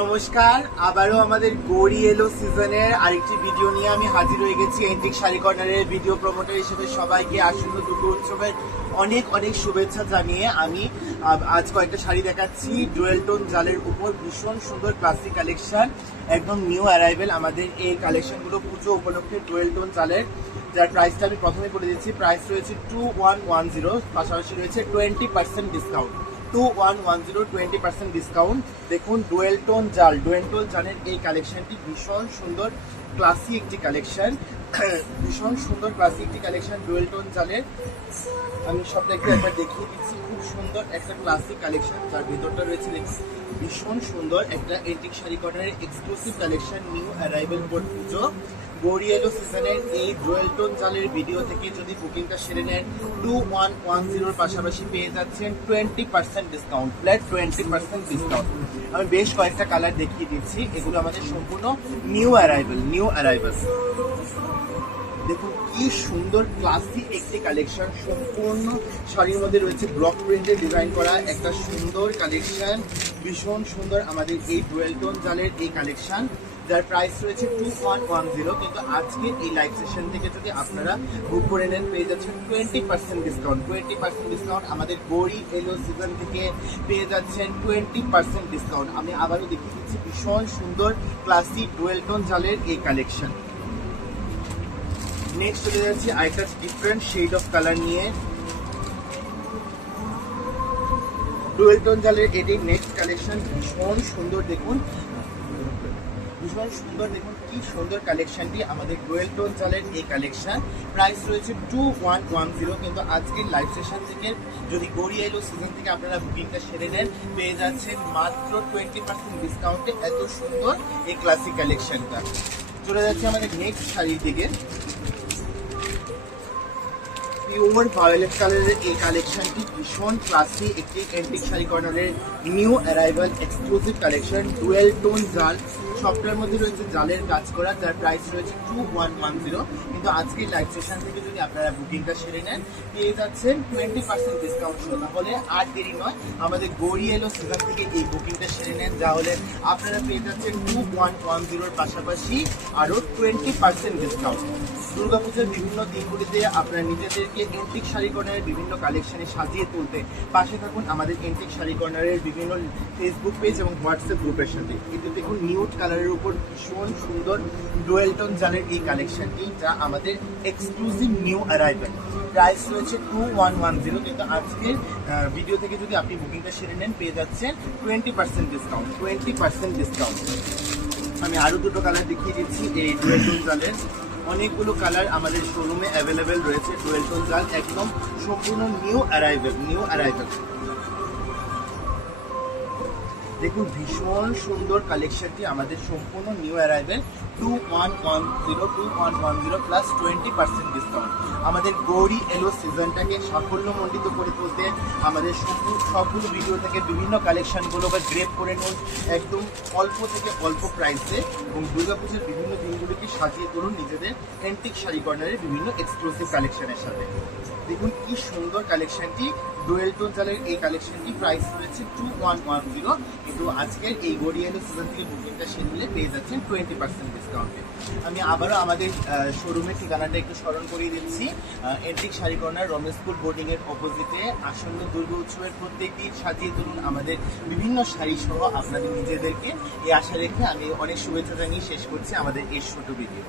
নমস্কার, আবারও আমাদের গৌরী এলো সিজনের আরেকটি ভিডিও নিয়ে আমি হাজির হয়ে গেছি। এন্টিক শাড়ি কর্নারের ভিডিও প্রমোটার হিসেবে সবাইকে আসন্ন দুর্গা উৎসবের অনেক অনেক শুভেচ্ছা জানিয়ে আমি আজ কয়েকটা শাড়ি দেখাচ্ছি ডুয়েল টোন জালের উপর। ভীষণ সুন্দর ক্লাসিক কালেকশন, একদম নিউ অ্যারাইভেল। আমাদের এই কালেকশনগুলো পুজো উপলক্ষে ডুয়েল টোন জালের, যার প্রাইসটা আমি প্রথমে বলে দিচ্ছি। প্রাইস রয়েছে 2110, পাশাপাশি রয়েছে 20% ডিসকাউন্ট। 2110 20% ডিসকাউন্ট। দেখুন ডুয়েল টোন জালের এই কালেকশনটি ভীষণ সুন্দর ক্লাসি একটি কালেকশন, ভীষণ সুন্দর ক্লাসি একটি কালেকশন ডুয়েল টোন জালের। আমি সবটা একবার দেখিয়ে দিচ্ছি। খুব সুন্দর একটা ক্লাসিক কালেকশন, যার ভিতরটা রয়েছে দেখুন ভীষণ সুন্দর একটা এন্টিক শাড়ি কর্নারের exclusive collection, new arrival for পুজো গৌরী এলো সিজনের। এই ডুয়েল টোন জালের ভিডিও থেকে যদি বুকিংটা সেরে নেন 2110 পাশাপাশি পেয়ে যাচ্ছেন 20% ডিসকাউন্ট, ফ্ল্যাট 20% ডিসকাউন্ট। আমি বেশ কয়েকটা কালার দেখিয়ে দিচ্ছি, এগুলো আমাদের সম্পূর্ণ নিউ অ্যারাইভেল। দেখুন কি সুন্দর ক্লাসি একটি কালেকশন, সম্পূর্ণ শাড়ির মধ্যে রয়েছে ব্লক প্রিন্টে ডিজাইন করা একটা সুন্দর কালেকশন। ভীষণ সুন্দর আমাদের এই ডুয়েল টোন জালের এই কালেকশন, যার প্রাইস রয়েছে 2110। কিন্তু আজকে এই লাইভ সেশন থেকে যদি আপনারা বুক করে নেন পেয়ে যাচ্ছেন 20% ডিসকাউন্ট। 20% ডিসকাউন্ট আমাদের গৌরী এলো সিজন থেকে পেয়ে যাচ্ছেন 20% ডিসকাউন্ট। আমি আবারও দেখিয়ে দিচ্ছি ভীষণ সুন্দর ক্লাসি ডুয়েল টোন জালের এই কালেকশন। নেক্সট চলে যাচ্ছি আরেকটা ডিফারেন্ট শেড অফ কালার নিয়ে। ডুয়েল টোন জালের এটি নেক্সট কালেকশন, ভীষণ সুন্দর দেখুন, ভীষণ সুন্দর দেখুন কি সুন্দর কালেকশনটি আমাদের ডুয়েল টোন জালের এই কালেকশন। প্রাইস রয়েছে 2110, কিন্তু আজকের লাইভ সেশন থেকে যদি গৌরী এলো সিজন থেকে আপনারা বুকিংটা সেরে নেন পেয়ে যাচ্ছেন মাত্র 20% ডিসকাউন্টে এত সুন্দর এই ক্লাসিক কালেকশনটা। চলে যাচ্ছে আমাদের নেক্সট শাড়ির দিকে। পিওর ভায়োলেট কালারের এই কালেকশনটি ভীষণ ক্লাসি একটি এন্টিক শাড়ি কর্নারের new arrival exclusive collection, dual tone জাল। সবটার মধ্যে রয়েছে জালের কাজ করা, যার প্রাইস রয়েছে 2110। কিন্তু আজকে লাইভ সেশন থেকে যদি আপনারা বুকিংটা সেরে নেন পেয়ে যাচ্ছেন 20% ডিসকাউন্ট। তাহলে আর দেরি নয়, আমাদের গৌরী এলো সিজন থেকে এই বুকিংটা সেরে নেন, তাহলে আপনারা পেয়ে যাচ্ছেন 2110 পাশাপাশি আরও 20% ডিসকাউন্ট। দুর্গাপূজার বিভিন্ন দিনগুলিতে আপনারা নিজেদেরকে এন্টিক শাড়ি কর্নারের বিভিন্ন কালেকশনে সাজিয়ে তুলতে পাশে থাকুন আমাদের এন্টিক শাড়ি কর্নারের বিভিন্ন ফেসবুক পেজ এবং হোয়াটসঅ্যাপ গ্রুপের সাথে। কিন্তু দেখুন নিউড কালারের উপর ভীষণ সুন্দর ডুয়েল টোন জালের এই কালেকশনটি, যা আমাদের এক্সক্লুসিভ নিউ অ্যারাইভেল। প্রাইস রয়েছে 2110, কিন্তু আজকের ভিডিও থেকে যদি আপনি বুকিংটা সেরে নেন পেয়ে যাচ্ছেন 20% ডিসকাউন্ট, 20% ডিসকাউন্ট। আমি আরও দুটো কালার দেখিয়ে দিচ্ছি এই ডুয়েল টোন জালের। অনেকগুলো কালার আমাদের শোরুমে অ্যাভেলেবেল রয়েছে ডুয়েল টোন জাল, একদম সম্পূর্ণ নিউ অ্যারাইভেল। দেখুন ভীষণ সুন্দর কালেকশনটি আমাদের সম্পূর্ণ নিউ অ্যারাইভেল, 2110 প্লাস 20% ডিসকাউন্ট। আমাদের গৌরী এলো সিজনটাকে সাফল্যমণ্ডিত করে তুলতে আমাদের সবগুলো ভিডিও থেকে বিভিন্ন কালেকশনগুলোকে গ্রেপ করে নিন একদম অল্প থেকে অল্প প্রাইসে, এবং দুর্গাপুজোর বিভিন্ন দিনগুলিকে সাজিয়ে তুলুন নিজেদের এন্টিক শাড়ি কর্নারের বিভিন্ন এক্সক্লুসিভ কালেকশনের সাথে। দেখুন কি সুন্দর কালেকশনটি ডুয়েল টোন জালের এই কালেকশনটি, প্রাইস রয়েছে 2110, কিন্তু আজকের এই গৌরী এলো সিজন থেকে বুকিংটা সেরে পেয়ে যাচ্ছেন 20% ডিসকাউন্টে। আমি আবারও আমাদের শোরুমের ঠিকানাটা একটু স্মরণ করিয়ে দিচ্ছি। এন্টিক শাড়ি কর্নার রমেশপুর বোর্ডিংয়ের অপোজিটে। আসন্ন দুর্গা উৎসবের প্রত্যেক দিন সাজিয়ে তুলুন আমাদের বিভিন্ন শাড়ি সহ আপনাদের নিজেদেরকে। এই আশা রেখে আমি অনেক শুভেচ্ছা জানিয়ে শেষ করছি আমাদের এই ছোট ভিডিও।